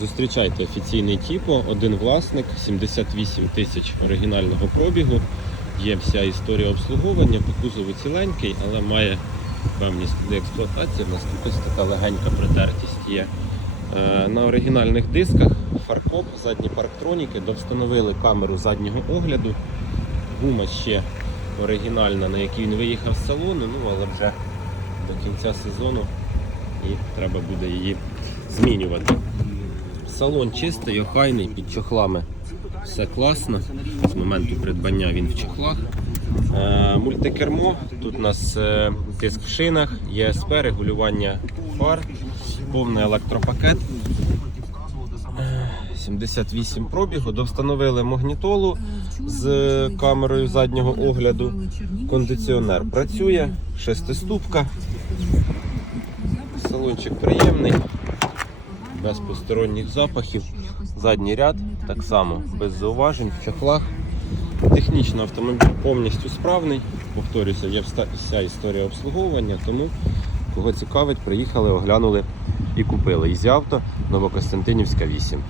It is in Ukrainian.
Зустрічайте офіційний тіпо, один власник, 78 тисяч оригінального пробігу. Є вся історія обслуговування, по кузову ціленький, але має певні сліди експлуатації. У нас тут така легенька притертість є. Е, На оригінальних дисках фаркоп, задні парктроніки, довстановили камеру заднього огляду. Гума ще оригінальна, на якій він виїхав з салону, ну але вже до кінця сезону і треба буде її змінювати. Салон чистий, охайний, під чохлами. Все класно. З моменту придбання він в чохлах. Е, мультикермо. Тут у нас е, тиск в шинах, ЄСП, регулювання фар, повний електропакет. Е, 78 пробігу. Довстановили магнітолу з камерою заднього огляду. Кондиціонер працює, шестиступка. Салончик приємний, без посторонніх запахів. Задній ряд так само без зауважень в чехлах. Технічно автомобіль повністю справний. Повторюся, є вся історія обслуговування, тому кого цікавить, приїхали, оглянули і купили. Ізі авто Новокостянтинівська 8.